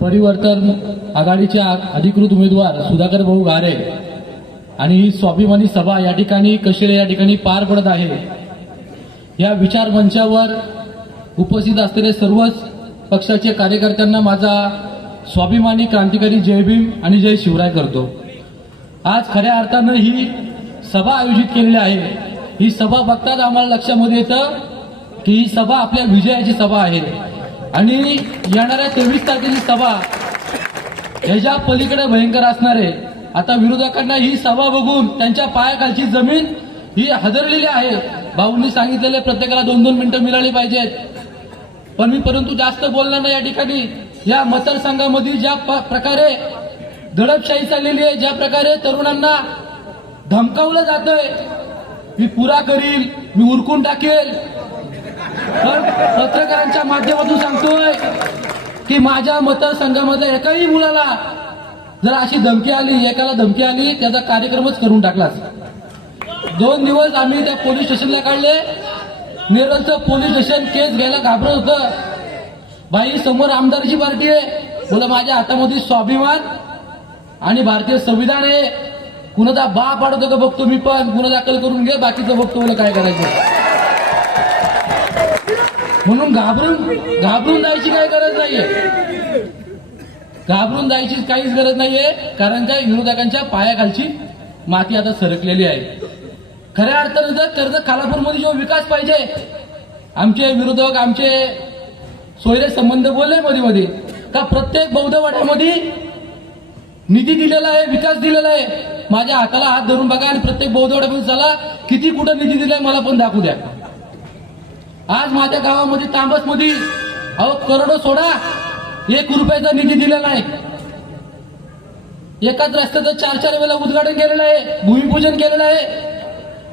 परिवर्तन आघाडीचे अधिकृत उमेदवार सुधाकर भाऊ गारे आणि ही स्वाभिमानी सभा या ठिकाणी कशेळे या ठिकाणी पार पडत आहे। या विचार मंचावर उपस्थित असलेले सर्वच पक्षाचे कार्यकर्त्यांना माझा स्वाभिमानी क्रांतिकारी जय भीम आणि जय शिवराय करतो। आज खऱ्या अर्थानं ही सभा आयोजित केलेली आहे। ही सभा बघताच आम्हाला लक्षामध्ये येतं की ही सभा आपल्या विजयाची सभा आहे आणि येणाऱ्या 23 तारखेची सभा ह्याच्या पलीकडे भयंकर असणार आहे। आता विरोधकांना ही सभा बघून त्यांच्या पायाखालची जमीन ही हादरलेली आहे। भाऊंनी सांगितलेले प्रत्येकाला 2-2 मिनिटं मिळाली पाहिजेत, पण मी परंतु जास्त बोलणार नाही। या ठिकाणी या मतदारसंघामध्ये ज्या प्रकारे दडपशाही चाललेली आहे, ज्या प्रकारे तरुणांना धमकावलं जातंय, मी पुरा करील, मी उरकून टाकेल, पण पत्रकारांच्या माध्यमातून सांगतोय की माझ्या मतदारसंघामध्ये एकाही मुलाला जर अशी धमकी आली, एकाला धमकी आली, त्याचा कार्यक्रमच करून टाकलाच। 2 दिवस आम्ही त्या पोलीस स्टेशनला काढले। नेरळचं पोलीस स्टेशन केस घ्यायला घाबरत होतं। बाई समोर आमदारची पार्टी आहे, बोला माझ्या हातामध्ये स्वाभिमान आणि भारतीय संविधान आहे, कुणाचा बाप पाडतो का बघतो मी, पण गुन्हा दाखल करून घे, बाकीचं बघतो मला काय करायचं। म्हणून घाबरून जायची काही गरज नाहीये, घाबरून जायची काहीच गरज नाहीये, कारण काय विरोधकांच्या पायाखालची माती आता सरकलेली आहे। खऱ्या अर्थानं जर कर्जत खालापूरमध्ये जो विकास पाहिजे, आमचे विरोधक आमचे सोयरे संबंध बोलले मध्ये का प्रत्येक बौद्धवाड्यामध्ये निधी दिलेला आहे, विकास दिलेला आहे। माझ्या हाताला हात धरून बघा आणि प्रत्येक बौद्धवाड्यामध्ये चला, किती कुठं निधी दिलाय मला पण दाखवू द्या। आज माझ्या गावामध्ये तांबसमध्ये करोडो सोडा 1 रुपयाचा निधी दिलेला आहे। एकाच रस्त्याचं 4-4 वेळेला उद्घाटन केलेलं आहे, भूमिपूजन केलेलं आहे।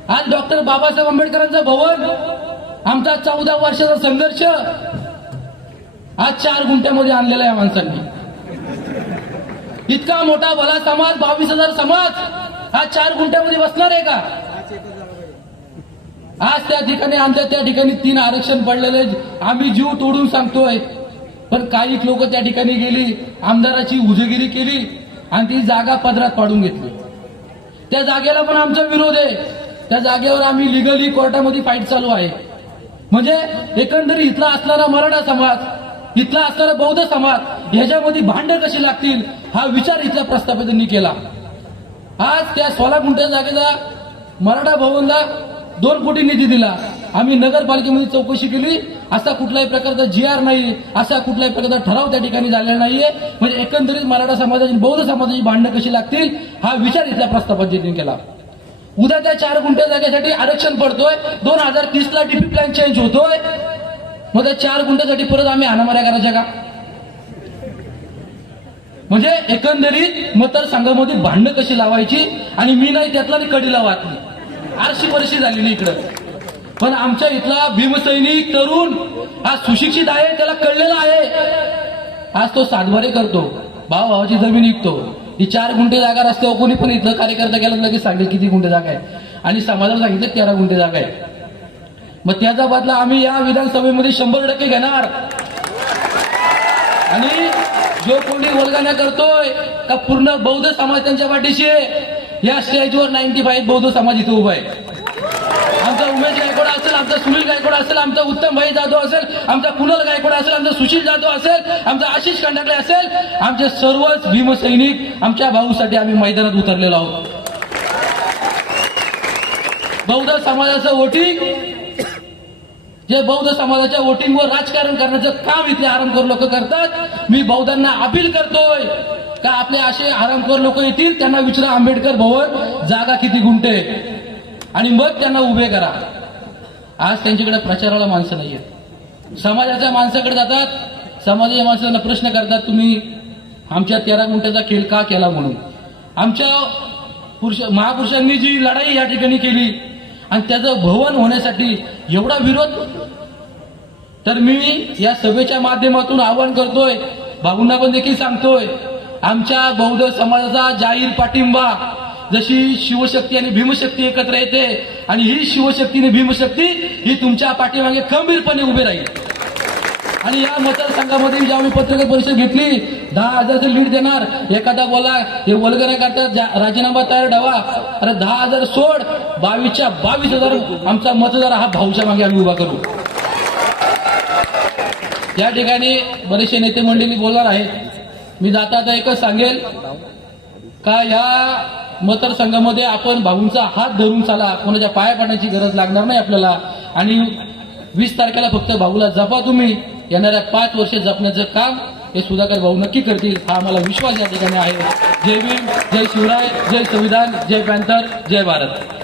आज डॉक्टर बाबासाहेब आंबेडकरांचं भवन, आमचा 14 वर्षाचा संघर्ष आज 4 गुंठ्यामध्ये आणलेला आहे माणसांनी। इतका मोठा भला समाज, 22,000 समाज आज 4 गुंठ्यामध्ये बसणार आहे का? आज त्या ठिकाणी आमच्या त्या ठिकाणी 3 आरक्षण पडलेले, आम्ही जीव तोडून सांगतोय, पण काही लोक त्या ठिकाणी गेली, आमदाराची उजगिरी केली आणि ती जागा पदरात पाडून घेतली। त्या जागेला पण आमचा विरोध आहे, त्या जागेवर आम्ही लिगली कोर्टामध्ये फाईट चालू आहे। म्हणजे एकंदरीत इथला असणारा मराठा समाज, इथला असणारा बौद्ध समाज ह्याच्यामध्ये भांडण कशी लागतील हा विचार इथल्या प्रस्थापितांनी केला। आज त्या 16 गुंठ्या जागेला मराठा भवनला 2 कोटी निधी दिला। आम्ही नगरपालिकेमध्ये चौकशी केली, असा कुठल्याही प्रकारचा GR नाही, असा कुठल्याही प्रकारचा ठराव त्या ठिकाणी झालेला नाहीये। म्हणजे एकंदरीत मराठा समाजाची बौद्ध समाजाची भांडणं कशी लागतील हा विचार इथल्या प्रस्थापितांनी केला। उद्या त्या 4 गुंठ्या जागेसाठी आरक्षण पडतोय, 2030 ला डीपी प्लॅन चेंज होतोय, मग त्या 4 गुंठ्यासाठी परत आम्ही हाणामाऱ्या करायच्या का? म्हणजे एकंदरीत मतदारसंघामध्ये भांडणं कशी लावायची, आणि मी नाही त्यातला कडीला वाटली, आरशी परिषद झालेली इकडं। पण आमच्या इथला भीमसैनिक तरुण आज सुशिक्षित आहे, त्याला कळलेला आहे। आज तो सातबारे करतो, भावाची जमीन विकतो। ही 4 गुंठे जागा रस्त्यावर कोणी पण इथलं कार्यकर्ता गेला लगेच सांगेल किती गुंठे जागा आहे, आणि समाजाला सांगितलं 13 गुंठे जागा आहे। मग त्याचा बदला आम्ही या विधानसभेमध्ये 100% घेणार। आणि जो कोणी वल्गना करतोय का पूर्ण बौद्ध समाज त्यांच्या पाठीशी आहे, या स्टेजवर 95 बौद्ध समाज इथे उभा आहे। आमचा उमेश गायकवाड असेल, आमचा सुनील गायकवाड असेल, आमचा उत्तम भाई जाधव असेल, आमचा कुणाल गायकवाड असेल, आमचा सुशील जाधव असेल, आमचा आशिष खंडागळे असेल, आमचे सर्वच भीमसैनिक आमच्या भाऊसाठी आम्ही मैदानात उतरलेलो आहोत। बौद्ध समाजाचं वोटिंग, जे बौद्ध समाजाच्या वोटिंगवर राजकारण करण्याचं काम इथले हरामखोर लोक करतात। मी बौद्धांना अपील करतोय का आपले असे हरामखोर लोक येतील, त्यांना विचारा आंबेडकर भवन जागा किती गुंठे आणि मग त्यांना उभे करा। आज त्यांच्याकडे प्रचाराला माणसं नाहीयेत, समाजाच्या माणसाकडे जातात, समाजाच्या माणसांना प्रश्न करतात, तुम्ही आमच्या 13 गुंठ्याचा खेळ का केला म्हणून। आमच्या महापुरुषांनी जी लढाई या ठिकाणी केली आणि त्याचं भवन होण्यासाठी एवढा विरोध, तर मी या सभेच्या माध्यमातून आवाहन करतोय, भाऊंना पण देखील सांगतोय, आमच्या बौद्ध समाजाचा जाहीर पाठिंबा, जशी शिवशक्ती आणि भीमशक्ती एकत्र येते आणि ही शिवशक्ती आणि भीमशक्ती ही तुमच्या पाठीमागे खंबीरपणे उभे राहील। आणि या मतदारसंघामध्ये जेव्हा मी पत्रकार परिषद घेतली 10,000चं लीड देणार. एखादा बोला हे वल्गना करतात राजीनामा तयार ठेवा. अरे 10,000 सोड, 22च्या 22,000 आमचा मतदार हा भाऊच्या मागे आम्ही उभा करू. या ठिकाणी बरेचसे नेते मंडळी बोलणार आहेत. मी जाता एकच सांगेल का या मतदारसंघामध्ये आपण भाऊंचा हात धरून चाला, कोणाच्या पाया पडण्याची गरज लागणार नाही आपल्याला. आणि 20 तारखेला फक्त भाऊला जपा तुम्ही. येणाऱ्या 5 वर्ष जपण्याचं काम हे सुधाकर भाऊ नक्की करतील, हा आम्हाला विश्वास या ठिकाणी आहे. जय भीम, जय शिवराय, जय संविधान, जय पॅन्थर, जय भारत.